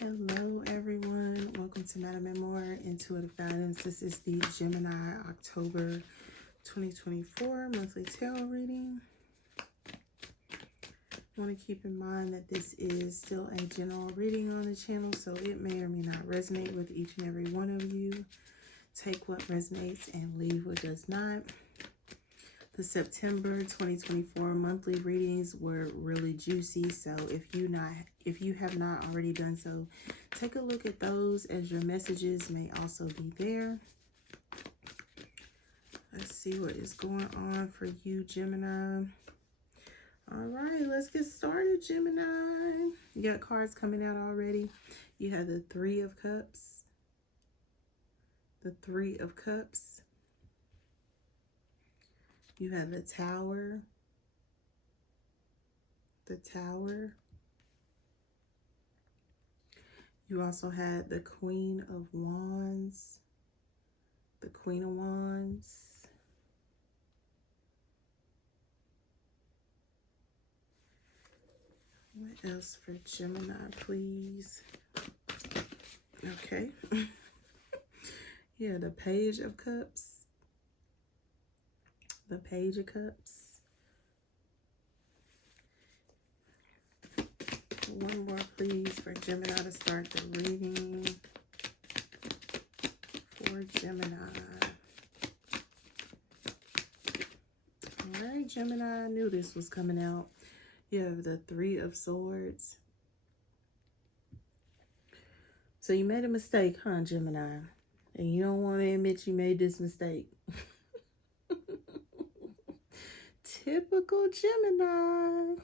Hello everyone, welcome to MadamMemoir Intuitive Guidance. This is the Gemini October 2024 monthly tarot reading. I want to keep in mind that this is still a general reading on the channel, so it may or may not resonate with each and every one of you. Take what resonates and leave what does not. The September 2024 monthly readings were really juicy, so if you have not already done so, take a look at those, as your messages may also be there. Let's see what is going on for you, Gemini. All right, let's get started, Gemini. You got cards coming out already. You have the Three of Cups. The Three of Cups. You have the Tower. The Tower. You also had the Queen of Wands. The Queen of Wands. What else for Gemini, please? Okay. Yeah, the Page of Cups. The Page of Cups. One more, please, for Gemini to start the reading. For Gemini. All right, Gemini, I knew this was coming out. You have the Three of Swords. So you made a mistake, huh, Gemini? And you don't want to admit you made this mistake. Typical Gemini.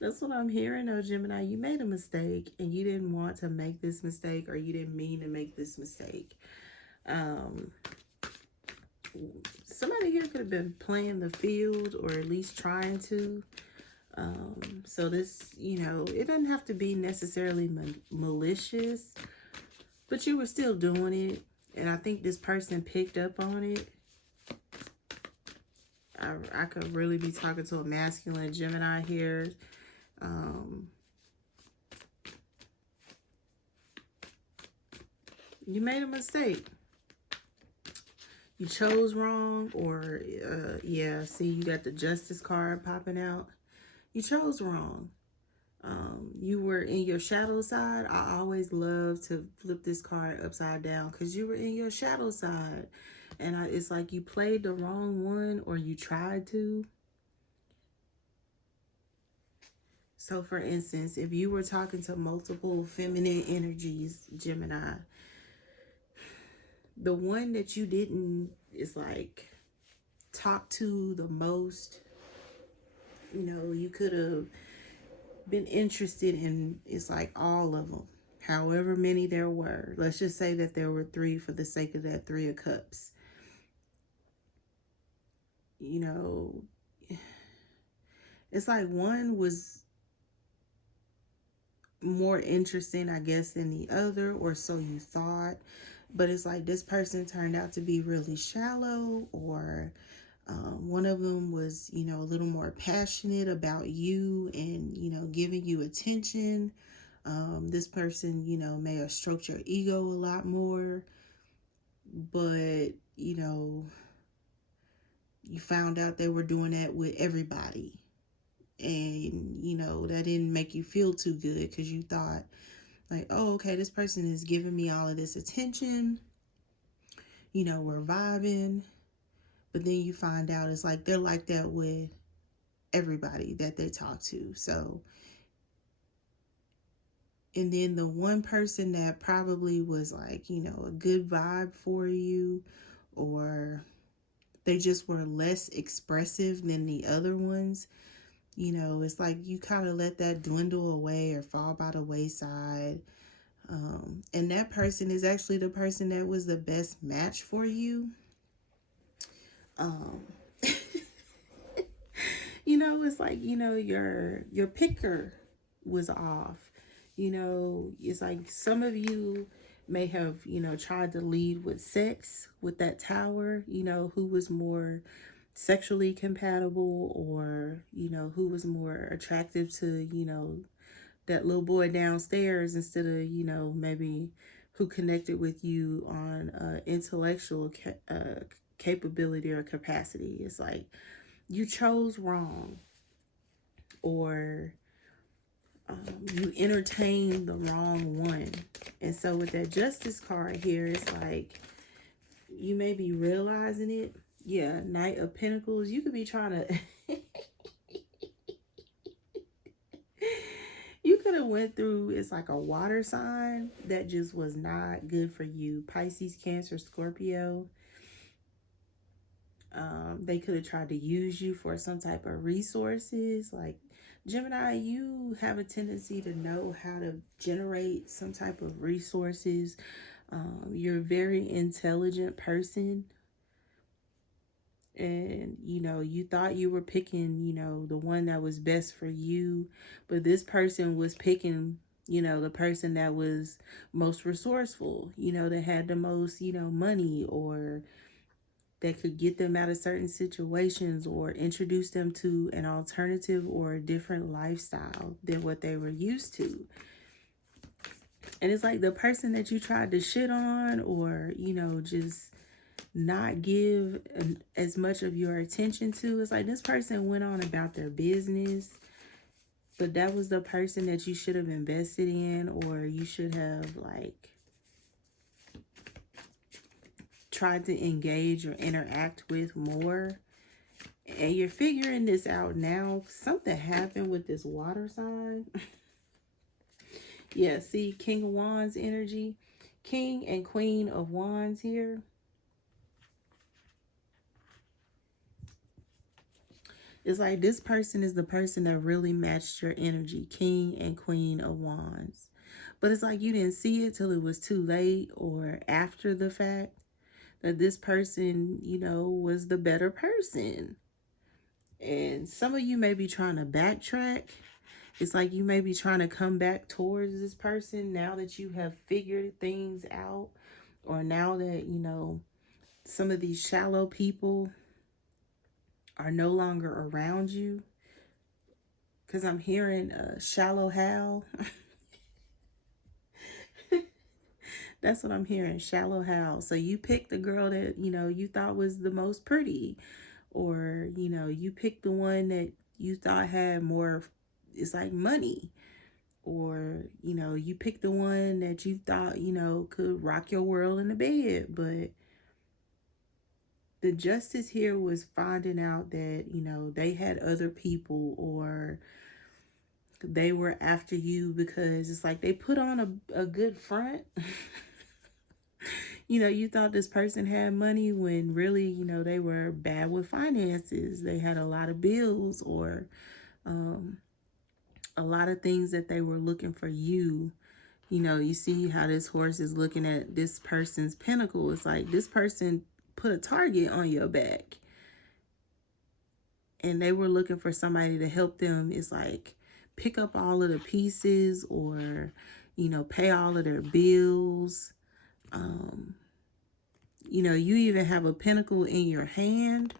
That's what I'm hearing, though, Gemini. You made a mistake and you didn't want to make this mistake, or you didn't mean to make this mistake. Somebody here could have been playing the field, or at least trying to. So this, it doesn't have to be necessarily malicious, but you were still doing it. And I think this person picked up on it. I could really be talking to a masculine Gemini here. You made a mistake. You chose wrong, or yeah, see, you got the Justice card popping out. You chose wrong. You were in your shadow side. I always love to flip this card upside down, because you were in your shadow side. And it's like you played the wrong one, or you tried to. So, for instance, if you were talking to multiple feminine energies, Gemini, the one that you didn't, is like, talk to the most, you could have been interested in, it's like all of them, however many there were. Let's just say that there were three for the sake of that Three of Cups. It's like one was more interesting, I guess, than the other, or so you thought. But it's like this person turned out to be really shallow, or one of them was, a little more passionate about you and, giving you attention. This person, may have stroked your ego a lot more, but, you found out they were doing that with everybody. And, that didn't make you feel too good, because you thought, like, oh, okay, this person is giving me all of this attention. We're vibing. But then you find out it's like they're like that with everybody that they talk to. So, and then the one person that probably was like, a good vibe for you, or they just were less expressive than the other ones, it's like you kind of let that dwindle away or fall by the wayside. And that person is actually the person that was the best match for you. It's like, your picker was off. It's like some of you may have, tried to lead with sex with that Tower, who was more sexually compatible, or, who was more attractive to, that little boy downstairs instead of, you know, maybe who connected with you on intellectual capability or capacity. It's like you chose wrong, or you entertained the wrong one. And so with that Justice card here, it's like you may be realizing it. Yeah, Knight of Pentacles. You could be trying to you could have went through, it's like a water sign that just was not good for you. Pisces, Cancer, Scorpio. They could have tried to use you for some type of resources. Like Gemini, you have a tendency to know how to generate some type of resources. You're a very intelligent person. And, you know, you thought you were picking, you know, the one that was best for you. But this person was picking, you know, the person that was most resourceful, you know, that had the most, you know, money, or that could get them out of certain situations or introduce them to an alternative or a different lifestyle than what they were used to. And it's like the person that you tried to shit on, or, you know, just not give as much of your attention to. It's like this person went on about their business, but that was the person that you should have invested in, or you should have like tried to engage or interact with more. And you're figuring this out now. Something happened with this water sign. Yeah, see, King of Wands energy, King and Queen of Wands here. It's like this person is the person that really matched your energy, King and Queen of Wands. But it's like you didn't see it till it was too late, or after the fact, that this person, you know, was the better person. And some of you may be trying to backtrack. It's like you may be trying to come back towards this person now that you have figured things out, or now that, you know, some of these shallow people are no longer around you. Because I'm hearing shallow Hal. That's what I'm hearing, shallow Hal. So you picked the girl that, you know, you thought was the most pretty. Or, you know, you picked the one that you thought had more, it's like money. Or, you know, you picked the one that you thought, you know, could rock your world in the bed. But the justice here was finding out that, you know, they had other people, or they were after you because it's like they put on a good front. You know, you thought this person had money when really, you know, they were bad with finances. They had a lot of bills, or a lot of things that they were looking for you. You know, you see how this horse is looking at this person's pinnacle. It's like this person put a target on your back, and they were looking for somebody to help them. It's like pick up all of the pieces, or, you know, pay all of their bills. You know, you even have a pinnacle in your hand.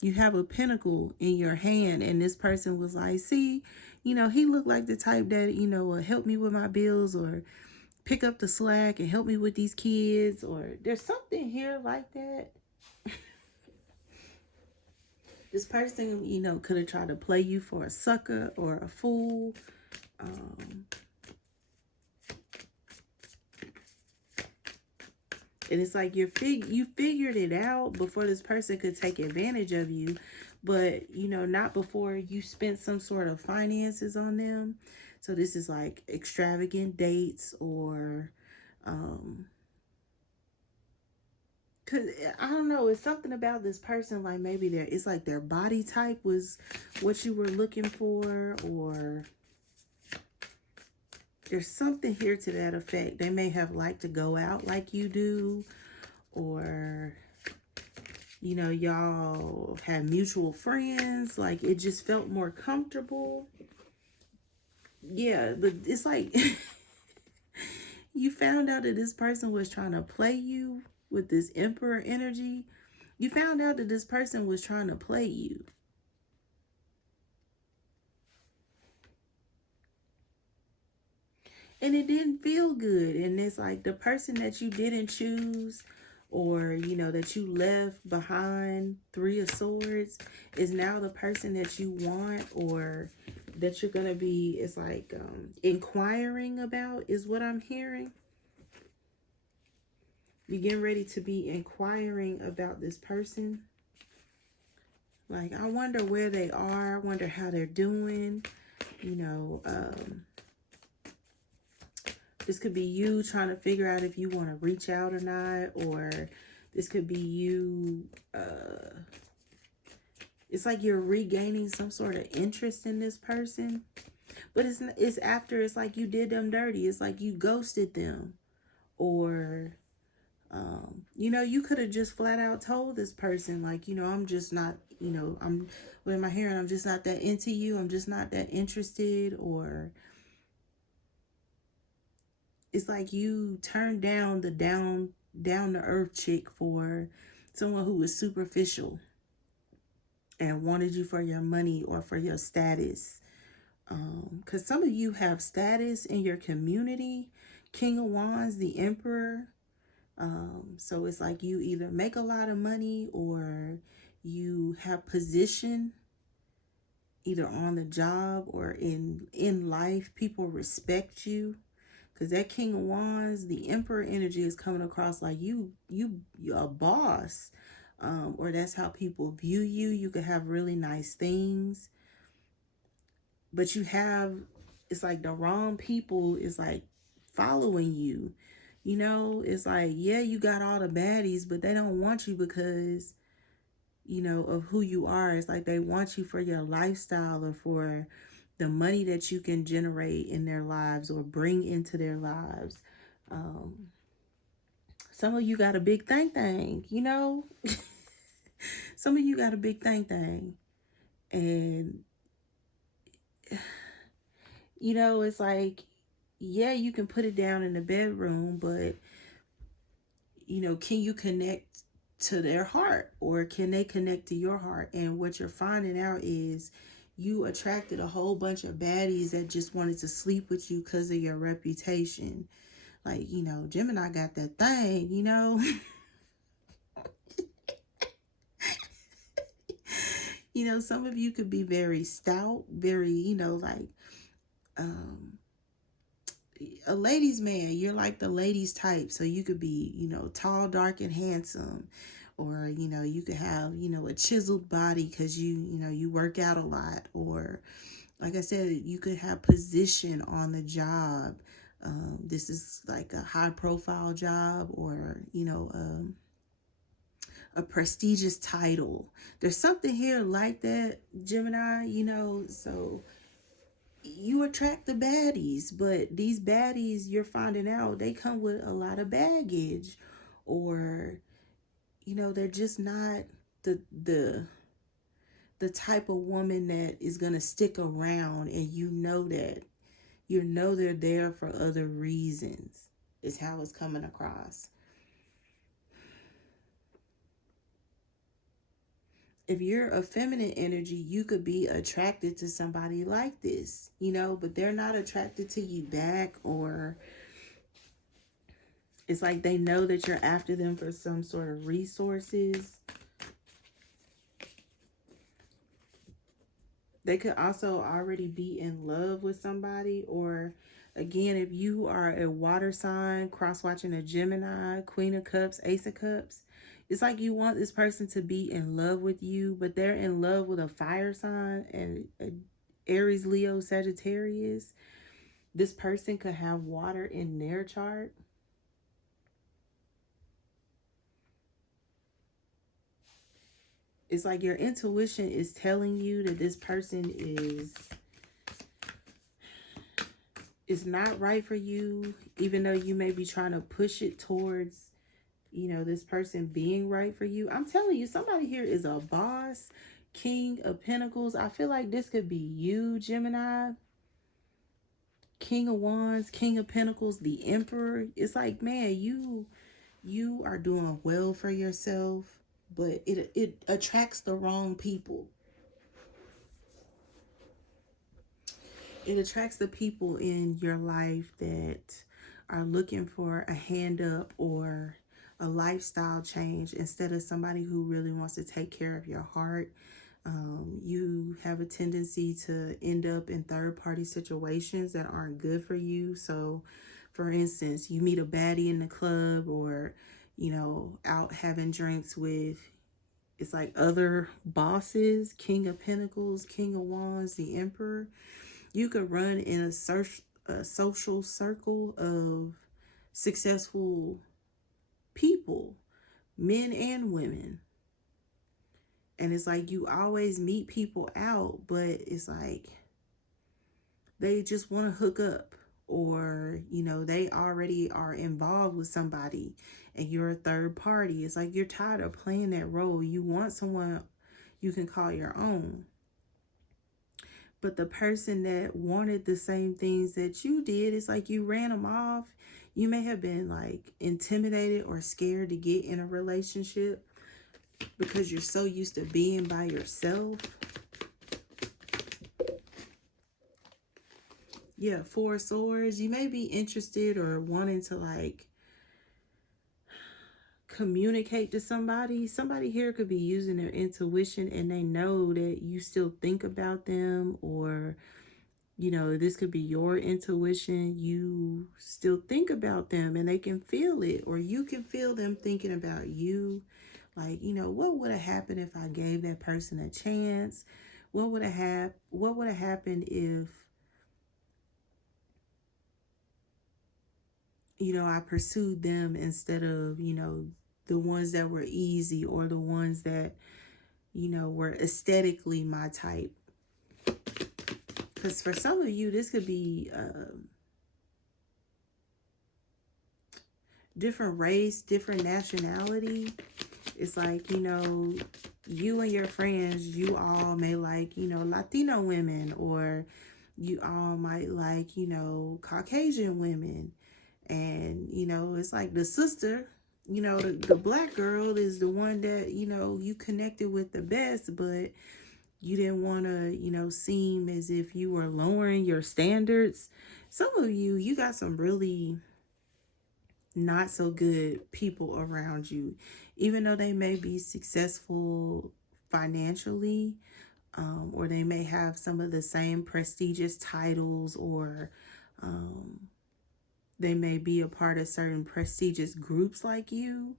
You have a pinnacle in your hand, and this person was like, see, you know, he looked like the type that, you know, will help me with my bills, or pick up the slack and help me with these kids, or there's something here like that. This person, you know, could have tried to play you for a sucker or a fool. And it's like you figured it out before this person could take advantage of you. But, you know, not before you spent some sort of finances on them. So this is like extravagant dates, or, cause I don't know, it's something about this person, like maybe it's like their body type was what you were looking for, or there's something here to that effect. They may have liked to go out like you do, or, you know, y'all have mutual friends. Like it just felt more comfortable. Yeah, but it's like you found out that this person was trying to play you with this Emperor energy. You found out that this person was trying to play you. and it didn't feel good. And it's like the person that you didn't choose, or you know, that you left behind, Three of Swords, is now the person that you want, or that you're gonna be, it's like inquiring about, is what I'm hearing. You're getting ready to be inquiring about this person. Like, I wonder where they are. I wonder how they're doing. You know, this could be you trying to figure out if you want to reach out or not. Or this could be you, it's like you're regaining some sort of interest in this person. But it's after, it's like you did them dirty. It's like you ghosted them. Or you know, you could have just flat out told this person, like, you know, I'm just not, you know, I'm, what am I hearing? I'm just not that into you. I'm just not that interested. Or it's like you turned down the down to earth chick for someone who was superficial and wanted you for your money or for your status. Because some of you have status in your community. King of Wands, the Emperor. So it's like you either make a lot of money, or you have position either on the job or in life. People respect you, because that King of Wands, the Emperor energy, is coming across like you're a boss, or that's how people view you. You could have really nice things, but you have, it's like the wrong people is like following you. You know, it's like, yeah, you got all the baddies, but they don't want you because, you know, of who you are. It's like they want you for your lifestyle, or for the money that you can generate in their lives or bring into their lives. Some of you got a big thing, you know. Some of you got a big thing. And, you know, it's like, yeah, you can put it down in the bedroom, but, you know, can you connect to their heart, or can they connect to your heart? And what you're finding out is you attracted a whole bunch of baddies that just wanted to sleep with you because of your reputation. Like, you know, Gemini got that thing, you know. You know, some of you could be very stout, very, you know, like a ladies' man. You're like the ladies type. So you could be, you know, tall, dark, and handsome. Or, you know, you could have, you know, a chiseled body because you know, you work out a lot. Or, like I said, you could have position on the job. This is like a high profile job, or, you know, a prestigious title. There's something here like that, Gemini, you know. So you attract the baddies, but these baddies, you're finding out, they come with a lot of baggage, or, you know, they're just not the type of woman that is going to stick around. And you know that, you know, they're there for other reasons, is how it's coming across. If you're a feminine energy, you could be attracted to somebody like this, you know, but they're not attracted to you back. Or it's like they know that you're after them for some sort of resources. They could also already be in love with somebody. Or again, if you are a water sign, cross-watching a Gemini, Queen of Cups, Ace of Cups, it's like you want this person to be in love with you, but they're in love with a fire sign, and a Aries, Leo, Sagittarius. This person could have water in their chart. It's like your intuition is telling you that this person is not right for you, even though you may be trying to push it towards, you know, this person being right for you. I'm telling you, somebody here is a boss. King of Pentacles. I feel like this could be you, Gemini. King of Wands, King of Pentacles, the Emperor. It's like, man, you are doing well for yourself, but it attracts the wrong people. It attracts the people in your life that are looking for a hand up or a lifestyle change instead of somebody who really wants to take care of your heart. You have a tendency to end up in third-party situations that aren't good for you. So, for instance, you meet a baddie in the club or, out having drinks with, it's like other bosses, King of Pentacles, King of Wands, the Emperor. You could run in a social circle of successful people, men and women. And it's like you always meet people out, but it's like they just want to hook up, or, they already are involved with somebody and you're a third party. It's like you're tired of playing that role. You want someone you can call your own. But the person that wanted the same things that you did, it's like you ran them off. You may have been like intimidated or scared to get in a relationship because you're so used to being by yourself. Yeah, Four of Swords. You may be interested or wanting to like communicate to somebody. Somebody here could be using their intuition and they know that you still think about them, or this could be your intuition. You still think about them and they can feel it, or you can feel them thinking about you. Like, what would have happened if I gave that person a chance? What would have happened if, I pursued them instead of, the ones that were easy, or the ones that, were aesthetically my type. Because for some of you, this could be different race, different nationality. It's like, you and your friends, you all may like, Latino women, or you all might like, Caucasian women. And, it's like the sister, the black girl is the one that, you connected with the best, but you didn't want to, seem as if you were lowering your standards. Some of you got some really not so good people around you, even though they may be successful financially, or they may have some of the same prestigious titles, or they may be a part of certain prestigious groups like you.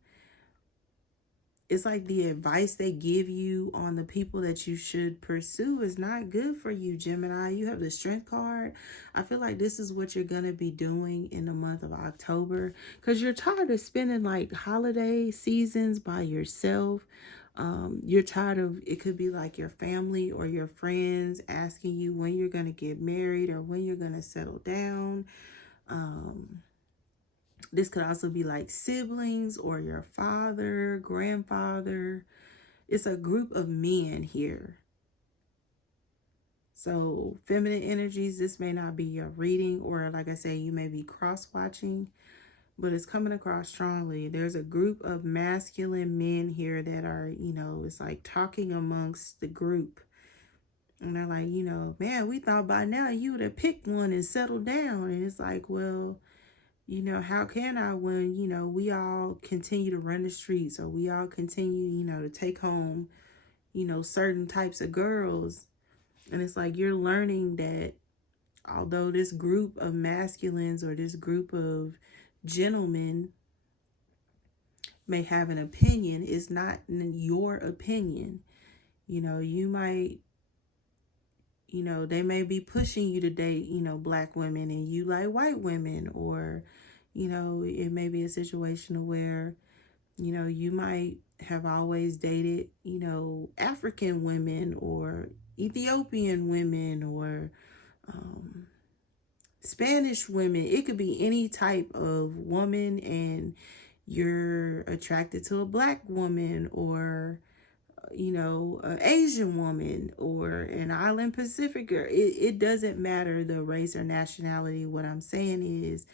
It's like the advice they give you on the people that you should pursue is not good for you, Gemini. You have the Strength card. I feel like this is what you're going to be doing in the month of October, because you're tired of spending like holiday seasons by yourself. You're tired of, it could be like your family or your friends asking you when you're going to get married or when you're going to settle down. This could also be like siblings or your father, grandfather. It's a group of men here. So feminine energies, this may not be your reading, or like I say, you may be cross-watching, but it's coming across strongly. There's a group of masculine men here that are, it's like talking amongst the group. And they're like, man, we thought by now you would have picked one and settled down. And it's like, well, how can I when, we all continue to run the streets, or we all continue, to take home, certain types of girls. And it's like you're learning that although this group of masculines or this group of gentlemen may have an opinion, it's not your opinion. You might, they may be pushing you to date, black women and you like white women, or, it may be a situation where, you might have always dated, African women or Ethiopian women, or Spanish women. It could be any type of woman, and you're attracted to a black woman, or an Asian woman, or an Island Pacificer. It doesn't matter the race or nationality. What I'm saying is,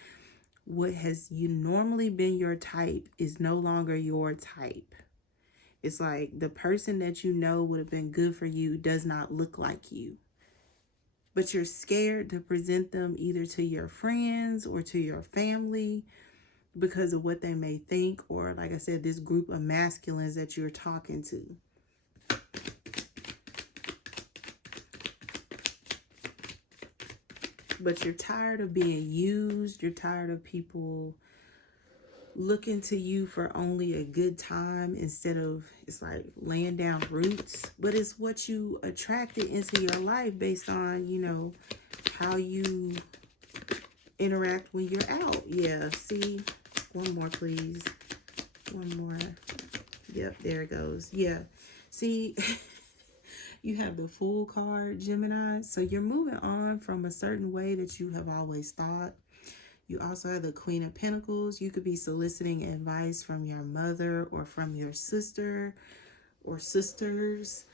what has you normally been your type is no longer your type. It's like the person that would have been good for you does not look like you. but you're scared to present them either to your friends or to your family because of what they may think, or like I said, this group of masculines that you're talking to. But you're tired of being used. You're tired of people looking to you for only a good time instead of, it's like laying down roots. But it's what you attracted into your life based on, you know, how you interact when you're out. Yeah, see? One more, please. One more. Yep, there it goes. Yeah. See, you have the Fool card, Gemini. So you're moving on from a certain way that you have always thought. You also have the Queen of Pentacles. You could be soliciting advice from your mother or from your sister or sisters.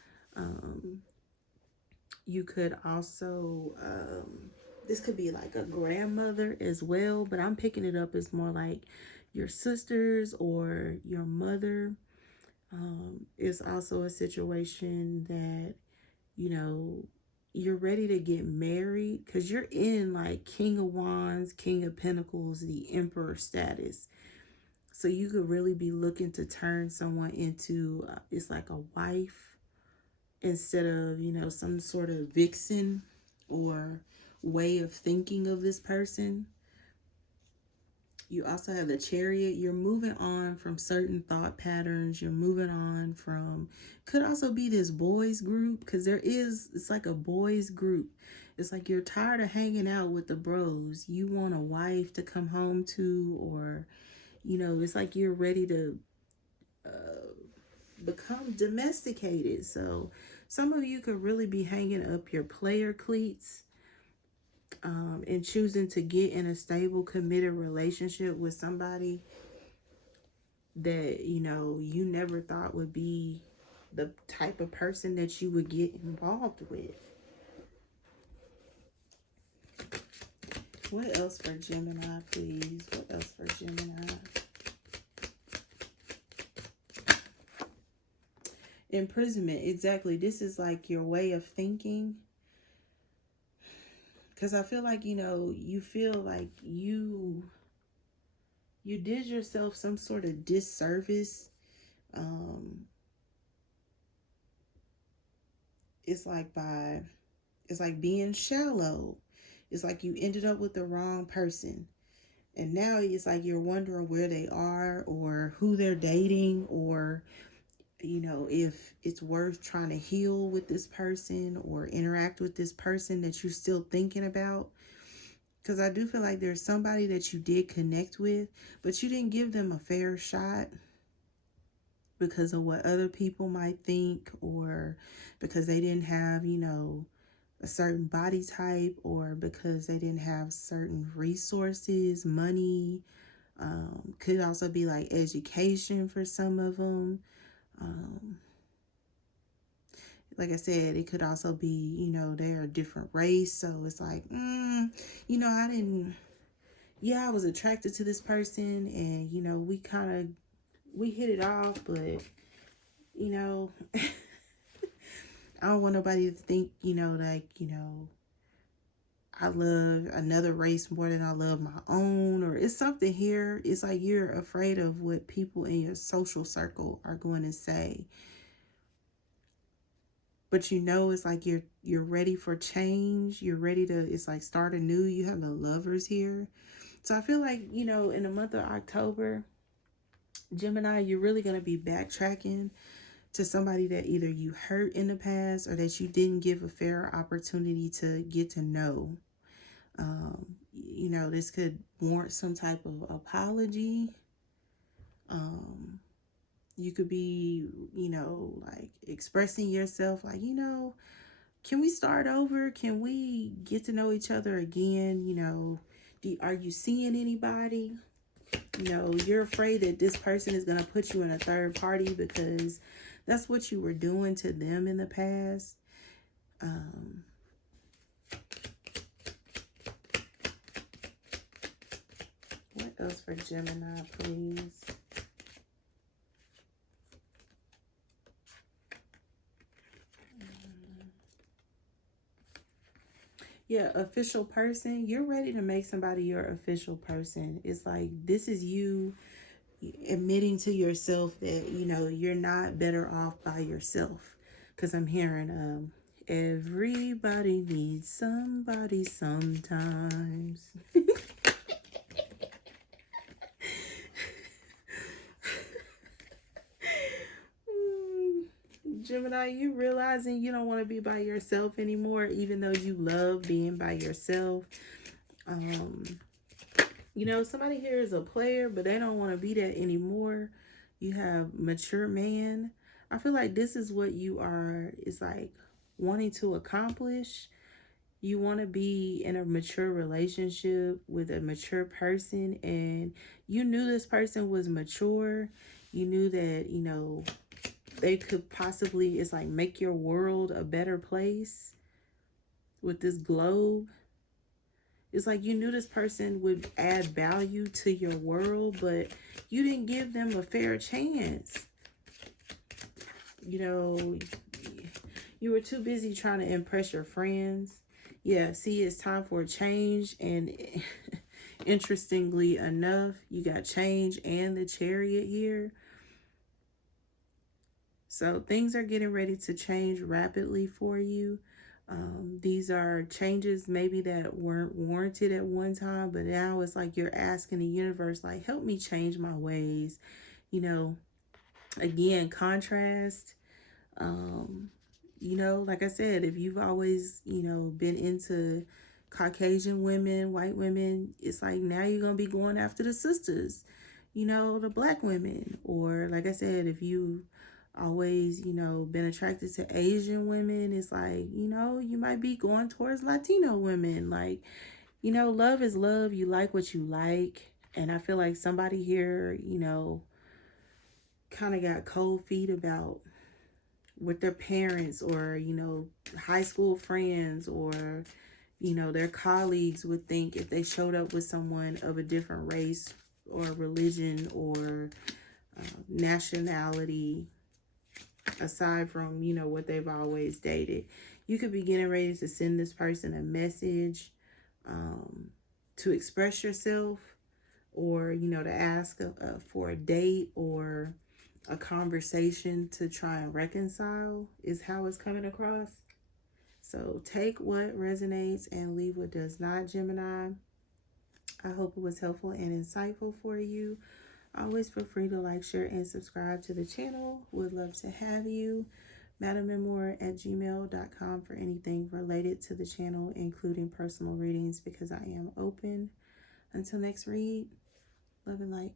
You could also, this could be like a grandmother as well, but I'm picking it up as more like your sisters or your mother. It's also a situation that, you know, you're ready to get married because you're in like King of Wands, King of Pentacles, the Emperor status. So you could really be looking to turn someone into, it's like a wife instead of, you know, some sort of vixen or way of thinking of this person. You also have the Chariot. You're moving on from certain thought patterns. You're moving on from, could also be this boys group, because it's like a boys group. It's like you're tired of hanging out with the bros. You want a wife to come home to, or, you know, it's like you're ready to become domesticated. So some of you could really be hanging up your player cleats and choosing to get in a stable, committed relationship with somebody that, you know, you never thought would be the type of person that you would get involved with. What else for Gemini, please? What else for Gemini? Imprisonment, exactly. This is like your way of thinking. Because I feel like, you know, you feel like you did yourself some sort of disservice. It's like being shallow. It's like you ended up with the wrong person. And now it's like you're wondering where they are or who they're dating, or, you know, if it's worth trying to heal with this person or interact with this person that you're still thinking about. Because I do feel like there's somebody that you did connect with, but you didn't give them a fair shot because of what other people might think, or because they didn't have, you know, a certain body type, or because they didn't have certain resources, money. Could also be like education for some of them. Like I said, it could also be, you know, they're a different race. So it's like, you know, I was attracted to this person and, you know, we hit it off, but, you know, I don't want nobody to think, you know, like, you know, I love another race more than I love my own, or it's something here. It's like you're afraid of what people in your social circle are going to say. But you know, it's like you're ready for change. You're ready to, it's like start anew. You have the Lovers here. So I feel like, you know, in the month of October, Gemini, you're really going to be backtracking to somebody that either you hurt in the past or that you didn't give a fair opportunity to get to know. You know, this could warrant some type of apology. You could be, you know, like expressing yourself like, you know, can we start over? Can we get to know each other again? You know, are you seeing anybody? You know, you're afraid that this person is going to put you in a third party because that's what you were doing to them in the past. What else for Gemini, please? Yeah, official person. You're ready to make somebody your official person. It's like, this is you admitting to yourself that, you know, you're not better off by yourself. Because I'm hearing, everybody needs somebody sometimes. Gemini, you realizing you don't want to be by yourself anymore, even though you love being by yourself. You know, somebody here is a player, but they don't want to be that anymore. You have mature man. I feel like this is what you are, is like wanting to accomplish. You want to be in a mature relationship with a mature person, and you knew this person was mature. You knew that, you know, they could possibly, it's like, make your world a better place with this globe. It's like you knew this person would add value to your world, but you didn't give them a fair chance. You know, you were too busy trying to impress your friends. Yeah, see, it's time for a change. And interestingly enough, you got change and the Chariot here. So things are getting ready to change rapidly for you. These are changes maybe that weren't warranted at one time, but now it's like you're asking the universe, like, help me change my ways. You know, again, contrast. You know, like I said, if you've always, you know, been into Caucasian women, white women, it's like now you're going to be going after the sisters, you know, the black women. Or like I said, if you always, you know, been attracted to Asian women, it's like, you know, you might be going towards Latino women. Like, you know, love is love. You like what you like. And I feel like somebody here, you know, kind of got cold feet about what their parents or, you know, high school friends or, you know, their colleagues would think if they showed up with someone of a different race or religion or nationality, aside from, you know, what they've always dated. You could be getting ready to send this person a message to express yourself, or, you know, to ask for a date or a conversation to try and reconcile, is how it's coming across. So take what resonates and leave what does not, Gemini. I hope it was helpful and insightful for you. Always feel free to like, share, and subscribe to the channel. Would love to have you. MadamMemoir@gmail.com for anything related to the channel, including personal readings, because I am open. Until next read, love and light.